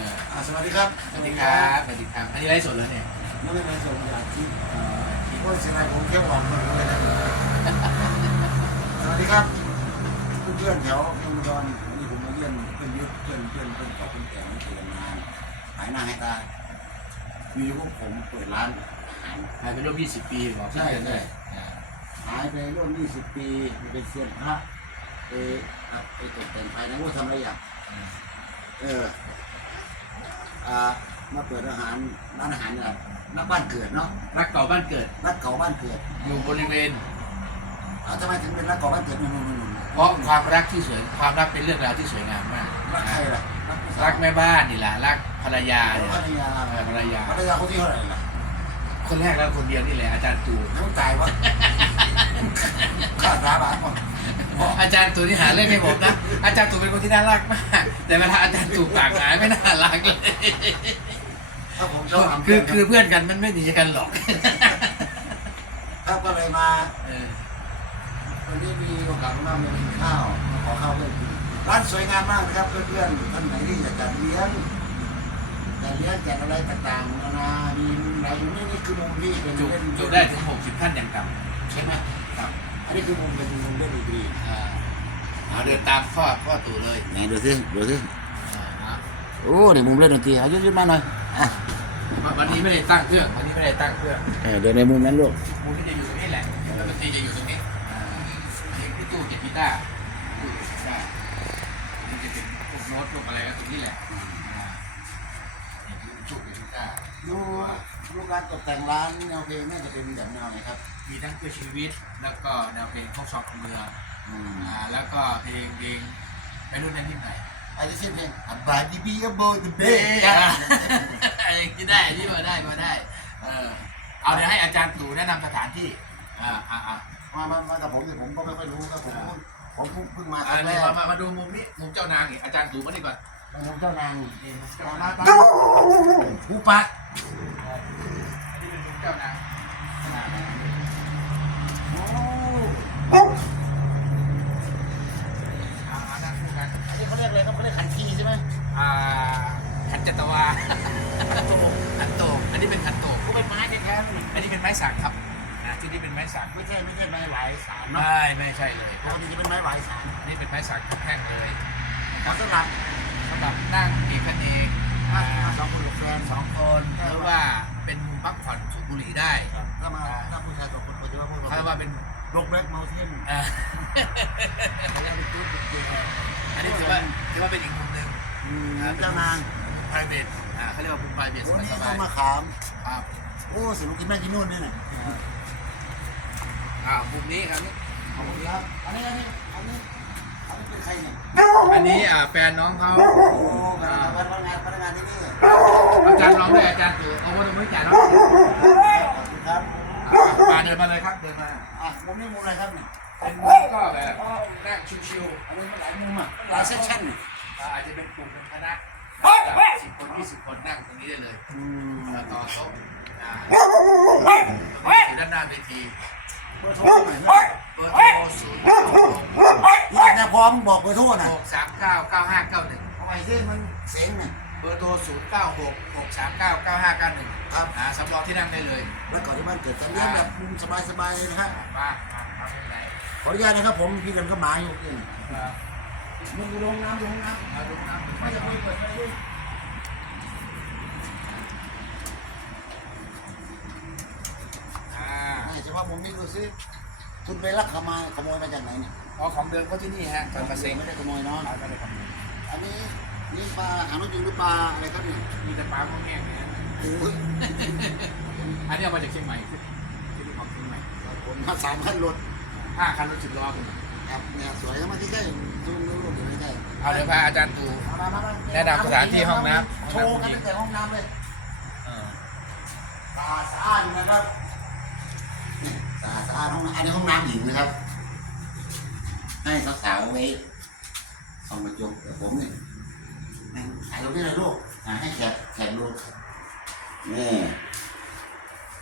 ออ่าสวัสดีครับสวัสดีครับสวัสดีครับอันนี้ไลฟ์สดแล้วเนี่ยไม่ได้ไปส่งจากที่เอ่อที่โอ้ยเสียดายผมเที่ยวหวานคนไม่ได้สวัสดีครับเพื่อนๆแถวเมืองอุดรวันนี้ผมมาเยี่ยมเพื่อนยุทธเพื่อนเพื่อนเพื่อนเก่าเพื่อนแก่มาเจอกันนานหายหน้าหายตามีพวกผมเปิดร้านอาหารหายไปร่วม20 ปีบอกใช่ใช่อ่าหายไปร่วม20 ปีเป็นเซียนพระไปครับไปตกแต่งภายในว่าทำอะไรอย่างอืมเออ อ่ามาเปิดอาหารร้านอาหารเนี่ยนักบ้านเกิดเนาะรักเก่าบ้านเกิด รักเก่าบ้านเกิดอยู่บริเวณอ้าวทำไมถึงเป็นรักเก่าบ้านเกิดนู่นนู่นนู่นเพราะความรักที่สวยความรักเป็นเรื่องราวที่สวยงามมากรักใครล่ะรักผู้สาวรักแม่บ้านนี่แหละรักภรรยารักเนี่ย ภรรยาเออภรรยา ภรรยาคนที่เท่าไหร่ล่ะคนแรกแล้วคนเดียวนี่แหละอาจารย์ตู่น้ำตายวะขาดร้าบานหมด อาจารย์ตู่นี่หาเรื่องให้ผมนะ อาจารย์ตู่เป็นคนที่น่ารักมาก แต่เวลาอาจารย์ตู่ปากหายไม่น่ารักเลยถ้าผมชอบทำคือเพื่คืออนเพื่อนกันมันไม่หนีกันหรอกครับก็เลยมาเออวันนี้มีโอกาสมามากินข้าวมาขอข้าวเพื่อนกินร้านสวยงามมากนะครับเพื่อนๆท่านไหนที่อยากจัดเลี้ยงจัดเลี้ยงจัดอะไรต่างๆนานามีมุมไหนนี่นี่คือมุมที่เป็นจุเล่นจุได้ถึง60ท่านอย่างต่ใช่ไหมครับ อันนี้คือมุมเป็นมุมเล่นดนตรีำอ่า เอาเดินตามพ่อพ่อตู่เลยไหนดูสิดูสิอ่าโอ้เดี๋ยวมุมเล่นดนตรีเอายืดๆมาหน่อยอะวันนี้ไม่ได้ตั้งเครื่องวันนี้ไม่ได้ตั้งเครื่องเออเดี๋ยวในมุมนั้นลูกมูลที่จะอยู่ตรงนี้แหละแล้วดนตรีจะอยู่ตรงนี้อ่าอันนี้พี่ตู้เก็บกีตาร์ตู้เก็บกีตาร์นี่จะเป็นพวกโน้ตพวกอะไรก็ตรงนี้แหละอ่านี่คือตู้เก็บกีตาร์ดูดูการตกแต่งร้านแนวเพลงน่าจะเป็นแบบแนวไหนครับมีทั้งเพื่อชีวิตแล้วก็แนวเพลงพวกชอบเมือง อืมอ่าแล้วก็เพลงเพลงไปรุ่นนั้นที่ไหนอาจจะเช่นเพลงอับบาดีบีอับโบเดเบอ่าอะไรที่ได้ที่มาได้มาได้เออเอาเดี๋ยวให้อาจารย์ตู่แนะนำสถานที่อ่าอ่าอ่ามามามากับผมเนี่ยผมก็ไม่ค่อยรู้ครับผมผมเพิ่งเพิ่งมาคอ่ารั้งแรนี่กมามามาดูมุมนี้มุมเจ้านางอีกอาจารย์ตู่มานี่ก่อนผมเจ้านางนี่มุมมาเจ้ามานางมาผู้ปักอันนี้เป็นมุมเจ้านางายสารเนาะไม่ไม่ใช่เลยปกติจะเป็นไม้หวายสารอันนี้เป็นไม้สักทั้งแท่งเลยครับสำหรับสำหรับนั่งปีกกันเองถ้าอ่าสองคนกับแฟนสองคนหรือว่าเป็นมุมพักผ่อนสูบบุหรี่ได้ถ้ามาถ้าผู้ชายสองคนเขาจะว่าพวกเราเขาเรียกว่าเป็นโรคเล็กเมาเทนอ่า เขาเรียกเป็นจุดเด่นอันนี้ถือว่าถือว่าเป็นอีกมุมหนึ่งอืมเจ้านาง private อ่าเขาเรียกว่ามุม private วันนี้สบาเขายมาขามๆครับโอ้สิลูกกินแม่กินนู่นนี่น่ะ อ่ามุมนี้ครับขอบคุณครับอันนี้อันนี้อันนี้อันนี้เป็นใครเนี่ยอันนี้อ่าแฟนน้องเขาโอ้พนักงานพนักงานที่นี่อาจารย์ร้องด้วยอาจารย์ตู่เอาวันนี้จ่ายน้องขอบคุณครับมาเดินมาเลยครับเดินมาอะมุมนี้มุมอะไรครับเนี่ยเป็นมุมก็แบบนั่งชิวอันนี้มันหลายมุมอะหลายเซสชั่นๆอ่าอาจจะเป็นกลุ่มเป็นคณะสิบคนยี่สิบคนนั่งตรงนี้ได้เลยอืมอ่าต่อโต๊ะอ่าตรงนี้อยู่ด้านหน้าเวที เบอร์โทรหน่อยนะเบอร์โทรศูนย์เก้าหกอยากจะพร้อมบอกเบอร์โทรหน่อยหกสามเก้าเก้าห้าเก้าหนึ่งเอาไว้ที่มันเสียงน่ะเบอร์โทรศูนย์เก้าหกหกสามเก้าเก้าห้าเก้าหนึ่งครับอ่าสำรองที่นั่งได้เลยแล้วก่อนที่มันเกิดจะเลี้ยงแบบมุมสบายๆเลยนะฮะมามามาไม่เป็นไรขออนุญาตนะครับผมพี่เดินก็หมาอยู่นี่อ่ามันอยู่โรงน้ำโรงน้มาดูน้ำำไม่จะคุยเปิดไฟด้วย อ่า ให้เฉพาะมุมนี้ดูซิคุณไปลักขโมยขโมยมาจากไหนเนี่ยอ๋อของเดิมเขาที่นี่ฮะตอนมาเซ็งไม่ได้ขโมยเนาะไม่ได้ของเดิมอันนี้นี่ปลาหางนกยูงหรือปลาอะไรครับเนี่ยมีแต่ปลาพวกแห้งเนี่ยโอ้ยอันนี้เอามาจากเชียงใหม่ที่ที่ของเชียงใหม่ผมมาสามพันรถห้าคันรถสิบล้อคุณครับเนี่ยสวยมากที่ใกล้ๆซูมดูรูปอยู่ใกล้เอาเดี๋ยวพาอาจารย์ตู่ๆเอามามามาแนะนำสถานที่ห้องน้ำโชว์กันตั้งแต่ห้องน้ำเลยเออสะอาดสะอาดนะครับนี่ สะอาดสะอาดห้องน้ำอันนี้ห้องน้ำหญิงนะครับ ให้สาวๆไว้ส่องกระจกแต่ผมเนี่ยถ่ายรูปนี่เลยลูกอะให้แขกแขกดูนี่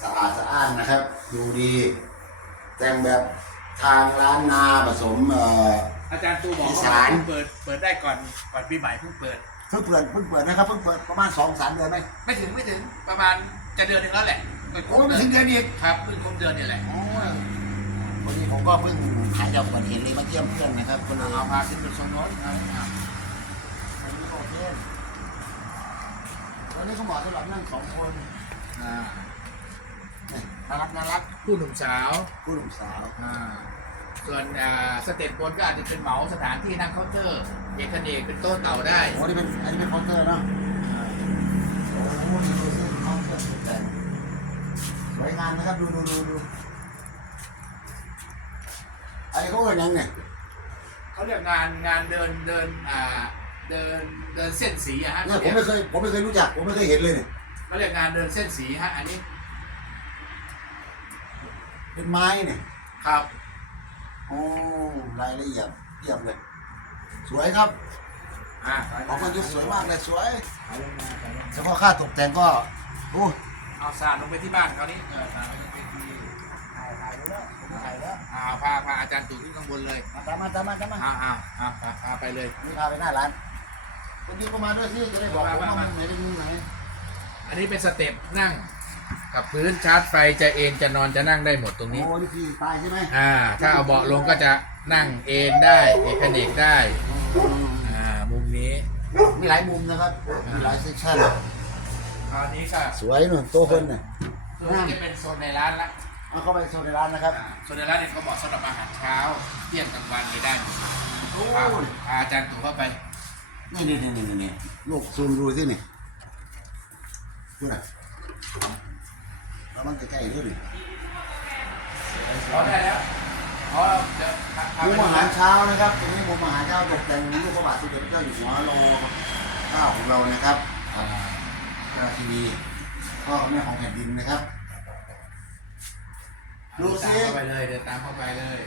สะอาดสะอาดนะครับ ดูดี แต่งแบบทางร้านนาผสมเอ่อ อาจารย์ตู่บอกอีว่าสาน เพิ่งเปิดเปิดได้ก่อนก่อนปีใหม่เพิ่งเปิด เพิ่งเปิดเพิ่งเปิดนะครับเพิ่งเปิดประมาณสองสามเดือนไหมไม่ถึงไม่ถึงประมาณจะเดือนหนึ่งแล้วแหละไม่คร โอ้บยไม่เดือนถึงเดือนอีกครับเพิ่งครบเดือนนี่แหละโอ้ยวันนี้ผมก็เพิ่งหายจากอุบัติเหตุเลยมาเยี่ยมเพื่อนนะครับก็เลยเอาพาขึ้นไปชมโน้นเอาวันนี้ก็โอเควันนี้เขาเหมาะสำหรับนั่งสองคนอ่าเนี่ยน่ารักน่ารักผู้หนุ่มสาวผู้หนุ่มสาวอ่าส่วนอ่าสเต็ปบนก็อาจจะเป็นเหมาสถานที่นั่งเคาน์เตอร์เอกเนกเป็นโต๊ะเต่าได้โอ้นี่เป็นอันนี้เป็นเคาน์เตอร์เนาะโอ้โหนี่ดูสิเคาน์เตอร์ตกแต่ง สวยงามนะครับ ดูดูดูดูอันนี้เขาเอ่ยยังเนี่ยเขาเรียกงานงานเดินเดินอ่าเดินเดินเส้นสีอะฮะเนี่ยผมไม่เคยผมไม่เคยรู้จัก ผมไม่เคยเห็นเลยเนี่ยเขาเรียกงานเดินเส้นสีฮะอันนี้ เป็นไม้เนี่ยครับโอ้รายละเอียดเยี่ยมเลย สวยครับอ่าของมันยุคสวยมากเลยสวยเฉพาะค่าตกแต่งก็โอ้ เอาสาดลงไปที่บ้านเขานี่เออสาดลงไปที่ถ่ายถ่ายแล้วถ่ายแล้วอ่าพาพาอาจารย์ตู่ขึ้นข้างบนเลยมาตามมาตามมาตามมาอ้าวอ้าวอ้าวพาพาไปเลยนี่พาไปหน้าร้านคนนี้ก็มาด้วยสิจะได้บอกผมว่ามุมไหนเป็นมุมไหนอันนี้เป็นสเต็ปนั่ง กับพื้นชาร์จไฟจะเอนจะนอนจะนั่งได้หมดตรงนี้โอ้นี่คือตายใช่ไหมอ่า ถ้าเอาเบาะลงก็จะนั่งเอนได้เอกเนกได้อ่ามุมนี้มีหลายมุมนะครับมีหลายเซสชั่น คราวนี้ก็สวยหนุ่มโต๊ะเพิ่นเนี่ยตัวนี้จะเป็นโซนในร้านละเอาเข้าไปโซนในร้านนะครับ อ่าโซนในร้านเนี่ยเขาบอกสำหรับอาหารเช้าเที่ยงกลางวันเลยได้หมดโอ้พายพาอาจารย์ตู่เข้าไปนี่นี่นี่นี่นี่ลูกซูมดูสินี่ดูน่ะแล้วมันใกล้ๆด้วยดิพอได้แล้วพอเดี๋ยวพาพามุไปมอาหารเช้านะครับตรงนี้มุมอาหารเช้าตกแต่งรูปพระบาทสมเด็จพระเจ้าอยู่หัวโลเก้าของเรานะครับ อ่า เจ้าทีวีก็แม่ของแผ่นดินนะครับดูสิเดินตามเข้าไปเลยเดินตามเข้าไปเลย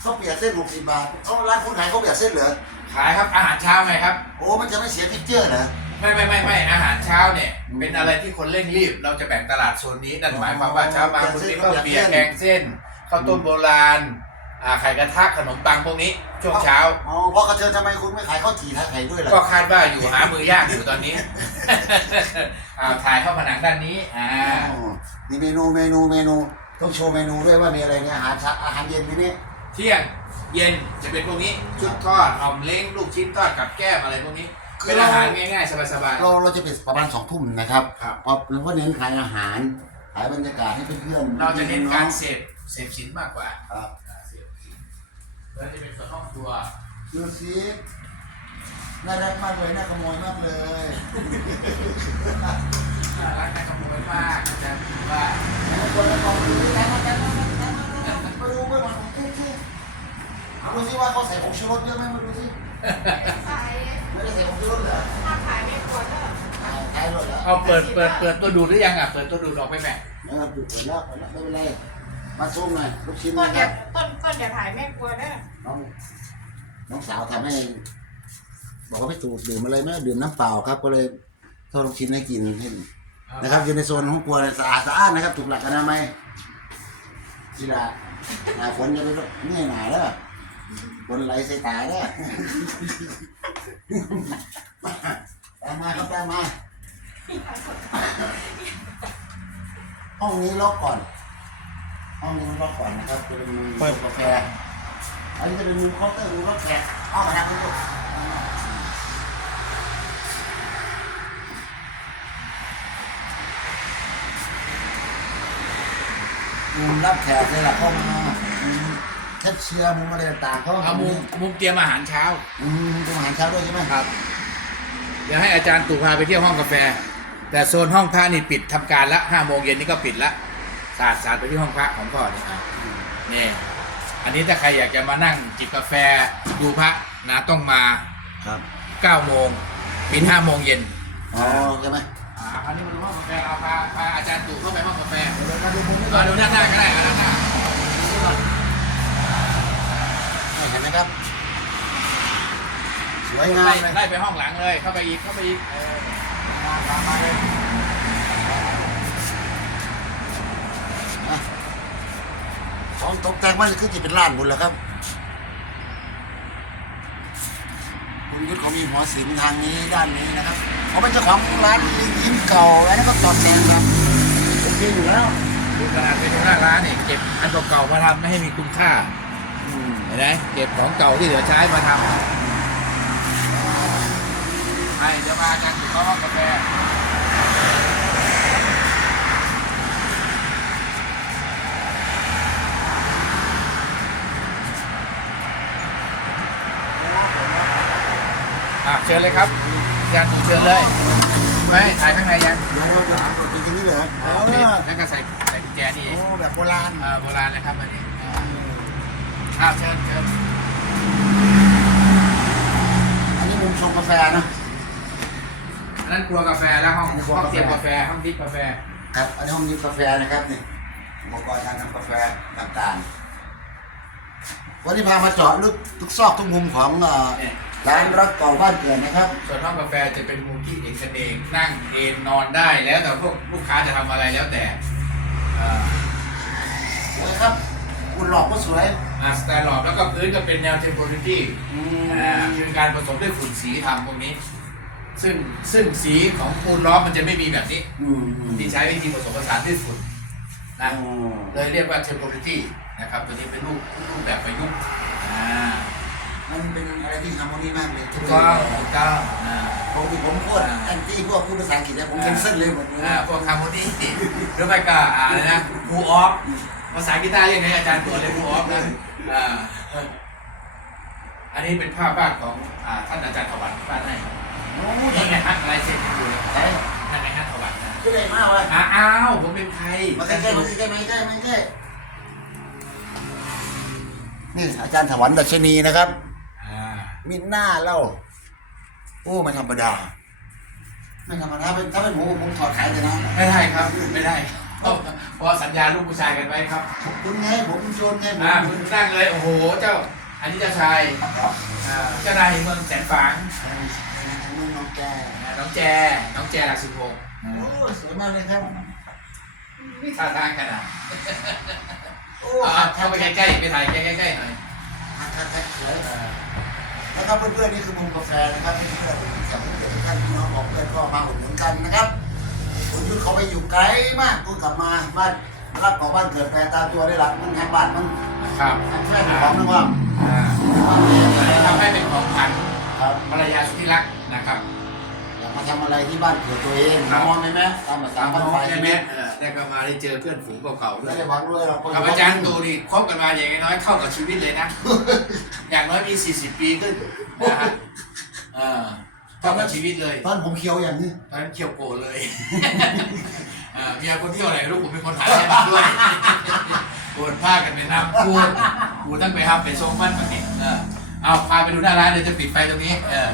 เขาเปียกเส้น60บาทเขาร้านคนขายเขาเปียกเส้นเหรอขายครับอาหารเช้าไงครับ โอ้มันจะไม่เสียพิเจอร์นะ ไม่ไม่ไม่ไม่อาหารเช้าเนี่ยเป็นอะไรที่คนเร่งรีบ เราจะแบ่งตลาดโซนนี้นั่นหมายความว่าเช้ามาคุณมีข้าวเปียกแกงเส้นข้าวต้มโบราณ อ่าไข่กระทะขนมปังพวกนี้ช่วงเช้า อ๋อเพราะกระเชิญทำไมคุณไม่ขายข้าวจี่ทาไข่ด้วยล่ะก็คาดว่าอยู่หามือยากอยู่ตอนนี้ อ่าถ่ายเข้าผนังด้านนี้อ่าอ๋อมีเมนูเมนูเมนูต้องโชว์เมนูด้วยว่ามีอะไรเนี่ยอาหารเช้าอาหารเย็นที่นี่เที่ยงเย็นจะเป็นพวกนี้ชุดทอดอ่อมเล้งลูกชิ้นทอดกับแก้มอะไรพวกนี้เป็นอาหารง่ายๆสบาย เราเราจะปิดประมาณสองทุ่มนะครับๆครับ เพราะเราก็เน้นขายอาหารขายบรรยากาศให้เพื่อนๆเราจะเน้นการองเสพเสพสินมากกว่าๆครับอ่าเสพสิน แล้วจะเป็นส่วนห้องครัวดูสิน่ารักมากเลยน่าขโมยมากเลยน่ารักน่าขโมยมากอาจารย์ถือว่ามาดูมาดูมาดูเบื้องหลังของเค้กดูสิว่าเขาใส่ผงชูรสเยอะไหมมาดูสิขายไม่ได้ใส่ผงชูรสเหรอถ้าขายไม่ควรก็ขายขายหมดแล้วเอาเปิดเปิดเปิดตัวดูดหรือยังอะเปิดตัวดูดออกไปแม่เออเปิดแล้วเปิดแล้วไม่เป็นไร มาซูมหน่อยลูกชิ้นต้นนะคจะรับต้นต้นจะขายไม่กลัวเด้อน้องน้องสาวทำให้ บอกว่าไม่ตูดดื่มอะไรไหมดื่มน้ำเปล่าครับ ก็เลยทอดลูกชิ้นให้กินให้นะครับ อยู่ในโซนห้องครัวเลยสะอาดสะอาดนะครับ ถูกหลักอนามัยทีละหนาฝนจะไปนี่หนาแล้วฝนไหลใส่ตาแล้วตามมาครับตามมา ห้องนี้ล็อกก่อน ห้องนี้ล็อกก่อนนะครับจะเป็นมุมสูบกาแฟอันนี้จะเป็นมุมเคาน์เตอร์มุมรับแขกเอามาทางนี้ลูกมุมรับแขกเลยล่ะเข้ามามุมแคชเชียร์มุมอะไรต่างๆเขาเอามุมมุมเตรียมอาหารเช้า อืมตรงอาหารเช้าด้วยใช่ไหมครับ เดี๋ยวให้อาจารย์ตู่พาไปเที่ยวห้องกาแฟ แต่โซนห้องพระนี่ปิดทำการละห้าโมงเย็นนี่ก็ปิดละ สาดสาดไปที่ห้องพระของพ่อนี่อะนี่อันนี้ถ้าใครอยากจะมานั่งจิบกาแฟดูพระนะต้องมาครับ9โมงปิด5โมงเย็นอ๋อใช่ไหมอ่าคราวนี้มาดูห้องกาแฟเอาพาพาอาจารย์ตู่เข้าไปห้องกาแฟเดี๋ยวมาดูมุมนี้ก่มาอนดูด้านหน้าก็ได้เอาด้านหน้านี่เห็นไหมครับ สวยงามไล่เลยไล่ไปห้องหลังเลยเข้าไปอีกเข้าไปอีกเออตามมาเลยอะ ของตกแต่งมันคือจะเป็นล้านหมดแล้วครับนคุณยุทธเขามีหัวศิลป์ทางนี้ด้านนี้นะครับเขาเป็นเจ้าของร้านลิงยิ้มเก่าอันนั้นก็ตอบแทนครับโอเคอยู่แล้วดูขนาดไปดูหน้าร้านเนี่ยเก็บอันเก่าๆมาทำไม่ให้มีคุณค่าอืมเห็นไหมเก็บของเก่าที่เหลือใช้มาทำไปเดี๋ยวมากันถึงห้องกาแฟ เชิญเลยครับยันเชิญเลยไม่ถ่ายข้างในยันเดี๋ยวเราจะกดจริงๆนี่เหรออ่าเอาโอเคเลยแล้วก็ใส่ใส่กุญแจนี่โอ้แบบโบราณอ่าโบราณนะครับอันนี้อ่าอ้าวเชิญเชิญอันนี้มุมชงกาแฟนะอันนั้นครัวกาแฟแล้วห้องอันนี้ครัวห้องกาแฟเตรียมกาแฟห้องดิบกาแฟครับอันนี้ห้องดิบกาแฟนะครับนี่อุปกรณ์การทำกาแฟต่างๆวันนี้พามาเจาะลึกทุกซอกทุกมุมของเอ่อเนี่ย ร้านรักเก่าบ้านเกิดนะครับ ส่วนห้องกาแฟจะเป็นมุมที่เอกเองนั่งเอนนอนได้แล้วแต่พวกลูกค้าจะทำอะไรแล้วแต่อ่าสวยครับอุ่นหลอกก็สวยอ่าสไตล์หลอดแล้วก็พื้นก็เป็นแนวเทมโพริตี้อือ่ามคือการผสมด้วยฝุ่นสีทำพวกนี้ ซึ่งซึ่งสีของปูนล้อมมันจะไม่มีแบบนี้ อืมอืมที่ใช้วิธีผสมผสานด้วยฝุ่นนะอ๋อเลยเรียกว่า temporary นะครับ ตัวนี้เป็นรูปรูปแบบประยุกต์อ่า มันเป็นอะไรที่ฮาร์โมนีมากเลยถูกต้องถูกต้องอ่า ผมที่ผมพูดแอนตี้พวกพูดภาษาอังกฤษเนี่ยผมเซ็นเซอร์เลยหมดเลยอ่าพวก harmony หรือไม่ก็อ่าอะไรนะ pull off ภาษากีตาร์เรียกไงอาจารย์ตัวเลย pull off นะอ่าอันนี้เป็นภาพวาดของอ่าท่านอาจารย์ถวันวาดให้โอ้นี่ไงฮะอะไรเซ็นอยู่เลยไหนนั่นไงฮะถวันนะก็เลยมากเลยอ่าอ้าวผมเป็นใครมาใกล้ๆมาใกล้ๆมาใกล้ๆมาใกล้ๆนี่อาจารย์ถวันดัชนีนะครับอ่า มีหน้าเล่า โอ้ไม่ธรรมดา ไม่ธรรมดาเป็นถ้าเป็นผมผมถอดขายเลยนะไม่ได้ครับ ไม่ได้เพราะเพอสัญญาลูกผู้ชายกันไว้ครับคุณไงผมโยนไงผมอ่าคุณนั่งเลยโอ้โห เจ้า อันนี้เจ้าชายอ่าเจ้านายเมืองแสนฝางทางนู้นน้องแกอ่าน้องแจน้องแจหลักสิบหกโอ้สวยมากเลยครับนี่ท่าทางขนาดโอ้อ่าหัดเข้าไปใกล้ๆไปถ่ายใกล้ๆหน่อยหัดหัดหัดสวย แล้วก็เพื่อนๆนี่คือมุมกาแฟนะครับเพื่อนๆกับเพื่อนๆท่านพี่น้องของเพื่อนก็มาอุดหนุนกันนะครับคุณยุทธเขาไปอยู่ไกลมากกูกลับมาบ้านรับของบ้านเกิดแฟนตามตัวได้หลักมันทางบ้านมันครับทางแฟนของนึกว่าอ่าบ้านเกิดอันนี้แฟนทำให้เป็นของขวัญครับภรรยาสุดที่รักนะครับ อยากมาทำอะไรที่บ้านเกิดตัวเองครับ มองไหมแม่ตามภาษาบ้านปลายได้ชีไหมวิตเออได้ก็มาได้เจอเพื่อนฝูงเก่าๆด้วไม่ยได้หวังด้วยเรากับอาจารย์ตูนี่คบกันมาอย่างน้อยเท่ากับชีวิตเลยนะ อย่างน้อยมี 40 ปีขึ้นนะฮะเออเท่ากับชีวิตเลย ตอนผมเคี้ยวอย่างนี้ตอนนั้นเคียวโกรธเลยเออเมียคนเที่ยวไหนลูกผมเป็นคนถ่ายให้มันด้วยโกนผ้ากันเป็นน้ำพูดกูตั้งไปครับไปส่งมันมาเนี่ยเออเอาพาไปดูหน้าร้านเดี๋ยวจะปิดไฟตรงนี้ เออ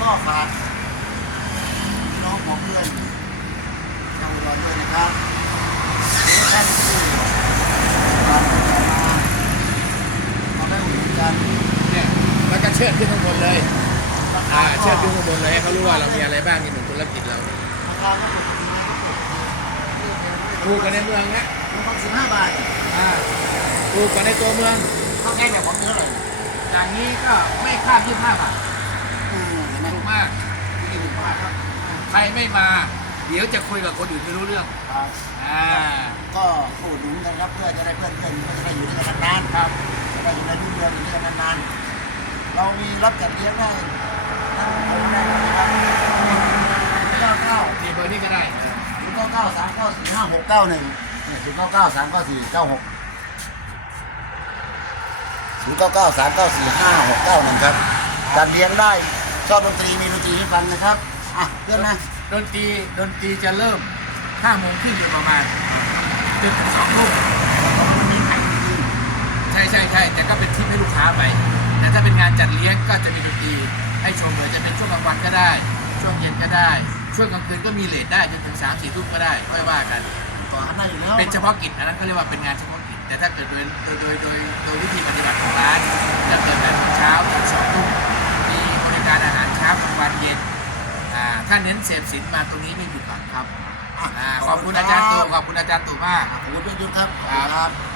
ก็ฝากพี่น้องของเพื่อนชาวอุดรด้วยนะครับเดี๋ยวท่านที่ตามมามาได้อุดหนุนกัน เนี่ยแล้วก็เชิดขึ้นข้างบนเลย รา อ่าคาก็เชิดขึ้นข้างบนเลยให้เขารู้ว่าเรามีอะไรบ้างในหนึ่งธุรกิจเราราคาก็ถูกนะถูกกันในเมืองนะมันต้องสิบห้าบาทอ่าถูกกันในตัวเมืองเขาแค่แบบผมเท่าไหร่อย่างนี้ก็ไม่ข้าม25บาทอืมเห็นไหมถูกมากนี่ถูกมากครับใครไม่มา เดี๋ยวจะคุยกับคนอื่นไม่รู้เรื่องครับอ่าก็อุดหนุนกันครับเพื่อจะได้เพื่อนเพื่อนก็จะได้อยู่ด้วยกันนานครับๆจะได้อยู่ในรุ่งเรืองอยู่ด้วยกันนานๆเรามีรับจัดเลี้ยงได้ ทั้งผมได้นะครับเก้าเก้านี่เบอร์นี้ก็ได้ศูนย์เก้าเก้าสามเก้าสี่ห้าหกเก้าหนึ่งศูนย์เก้าเก้าสามเก้าสี่เก้าหกศูนย์เก้าเก้าสามเก้าสี่ห้าหกเก้าหนึ่งครับจัดเลี้ยงได้ชอบดนตรีมีดนตรีให้ฟังนะครับอะเพื่อนนะดนตรีดนตรีจะเริ่ม5โมงครึ่งโดยประมาณจนถึง2ทุ่มมันมีไข่จริงใช่ใช่ใช่แต่ก็เป็นทิปให้ลูกค้าไปแต่ถ้าเป็นงานจัดเลี้ยงก็จะมีดนตรี ให้ชมเลยจะเป็นช่วงกลางวันก็ได้ ช่วงเย็นก็ได้ ช่วงกลางคืนก็มีเลทได้จนถึง3 4ทุ่มก็ได้ไม่ว่ากันต่อกันได้อยู่แล้วเป็นเฉพาะกิจอันนั้นเขาเรียกว่าเป็นงานเฉพาะกิจ แต่ถ้าเกิดโดยโดยโดยโดยโดยวิธีปฏิบัติของร้านจะเปิดแปดโมงเช้าถึงสองทุ่มมีบริการอาหารเช้าครับกลางวันเย็นอ่าถ้าเน้นเสพสินมาตรงนี้ไม่ผิดหวังครับอะอ่าขอบคุณอาจารย์ตู่ขอบคุณอาจารย์ตู่มาก ขอบคุณพี่ยุทธครับครับครับ